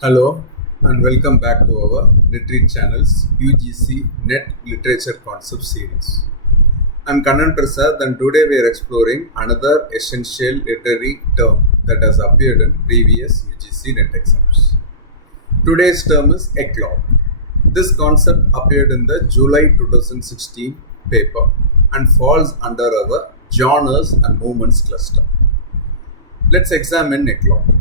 Hello and welcome back to our literary channel's UGC NET Literature Concept series. I'm Kannan Prasad and today we are exploring another essential literary term that has appeared in previous UGC NET exams. Today's term is eclogue. This concept appeared in the July 2016 paper and falls under our genres and movements cluster. Let's examine eclogue.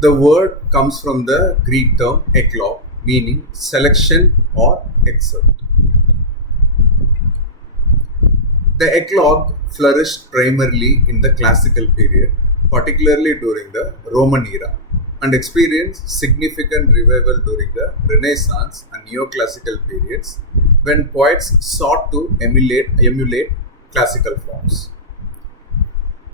The word comes from the Greek term eclogue, meaning selection or excerpt. The eclogue flourished primarily in the classical period, particularly during the Roman era, and experienced significant revival during the Renaissance and neoclassical periods when poets sought to emulate classical forms.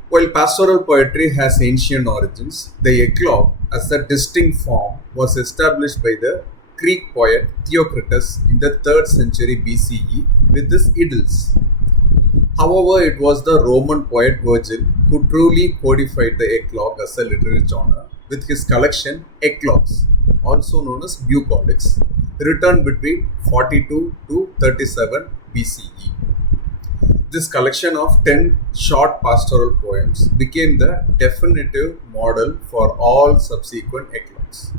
While pastoral poetry has ancient origins, the eclogue as a distinct form was established by the Greek poet Theocritus in the 3rd century BCE with his Idylls. However, it was the Roman poet Virgil who truly codified the eclogue as a literary genre with his collection Eclogues, also known as bucolics, written between 42 to 37 BCE. This collection of 10 short pastoral poems became the definitive model for all subsequent eclogues.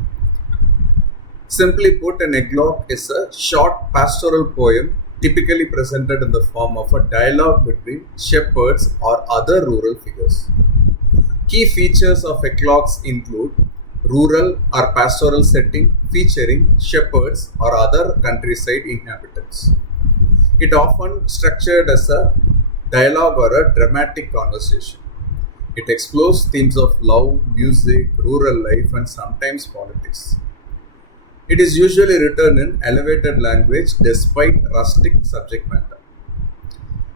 Simply put, an eclogue is a short pastoral poem typically presented in the form of a dialogue between shepherds or other rural figures. Key features of eclogues include rural or pastoral setting featuring shepherds or other countryside inhabitants. It often structured as a dialogue or a dramatic conversation. It explores themes of love, music, rural life, and sometimes politics. It is usually written in elevated language despite rustic subject matter.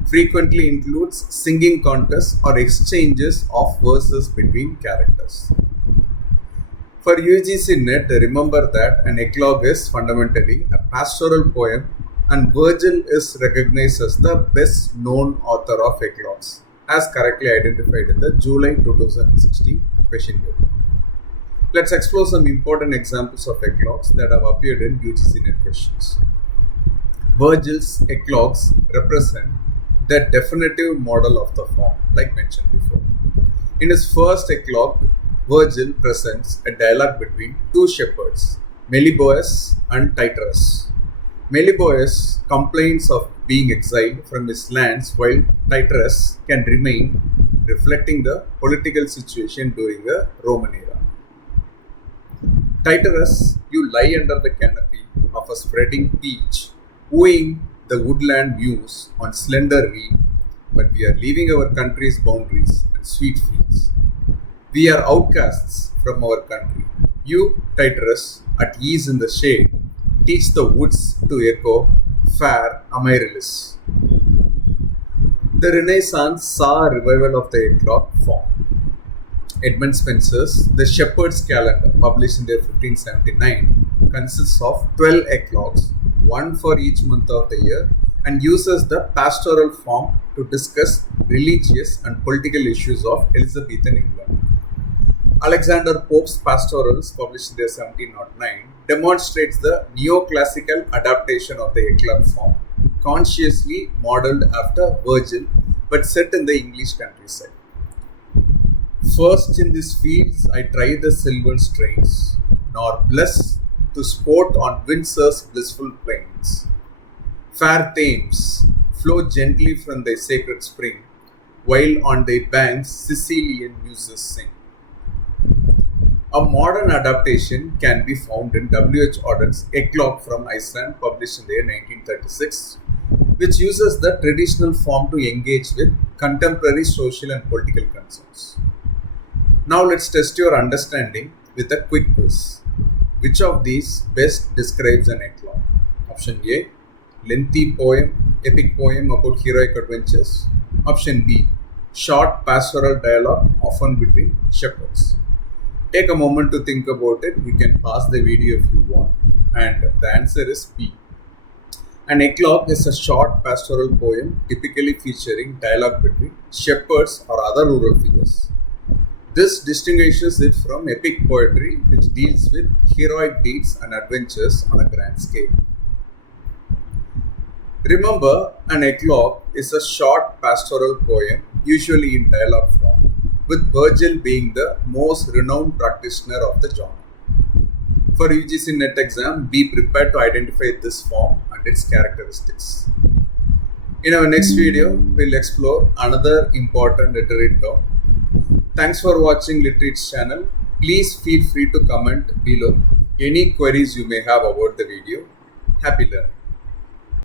Frequently includes singing contests or exchanges of verses between characters. For UGC NET, remember that an eclogue is fundamentally a pastoral poem and Virgil is recognized as the best known author of eclogues, as correctly identified in the July 2016 question paper. Let's explore some important examples of eclogues that have appeared in UGC NET questions. Virgil's eclogues represent the definitive model of the form, like mentioned before. In his first eclogue, Virgil presents a dialogue between two shepherds, Meliboeus and Tityrus. Meliboeus complains of being exiled from his lands while Tityrus can remain, reflecting the political situation during the Roman era. Tityrus, you lie under the canopy of a spreading peach, wooing the woodland muse on slender reed, but we are leaving our country's boundaries and sweet fields. We are outcasts from our country. You, Tityrus, at ease in the shade, teach the woods to echo fair Amaryllis. The Renaissance saw a revival of the eclogue form. Edmund Spenser's The Shepherd's Calendar, published in the 1579, consists of 12 eclogues, one for each month of the year, and uses the pastoral form to discuss religious and political issues of Elizabethan England. Alexander Pope's Pastorals, published in the 1709, demonstrates the neoclassical adaptation of the eclogue form, consciously modelled after Virgil but set in the English countryside. First in these fields I try the silver strains, nor bless to sport on Windsor's blissful plains. Fair Thames, flow gently from thy sacred spring, while on thy banks Sicilian muses sing. A modern adaptation can be found in W. H. Auden's Eclogue from Iceland, published in the year 1936, which uses the traditional form to engage with contemporary social and political concerns. Now let's test your understanding with a quick quiz. Which of these best describes an eclogue? Option A, lengthy poem, epic poem about heroic adventures. Option B, short pastoral dialogue, often between shepherds. Take a moment to think about it. You can pause the video if you want. And the answer is B. An eclogue is a short pastoral poem typically featuring dialogue between shepherds or other rural figures. This distinguishes it from epic poetry, which deals with heroic deeds and adventures on a grand scale. Remember, an eclogue is a short pastoral poem, usually in dialogue form, with Virgil being the most renowned practitioner of the genre. For UGC NET exam, be prepared to identify this form and its characteristics. In our next video, we'll explore another important literary term. Thanks for watching Literature channel. Please feel free to comment below any queries you may have about the video. Happy learning.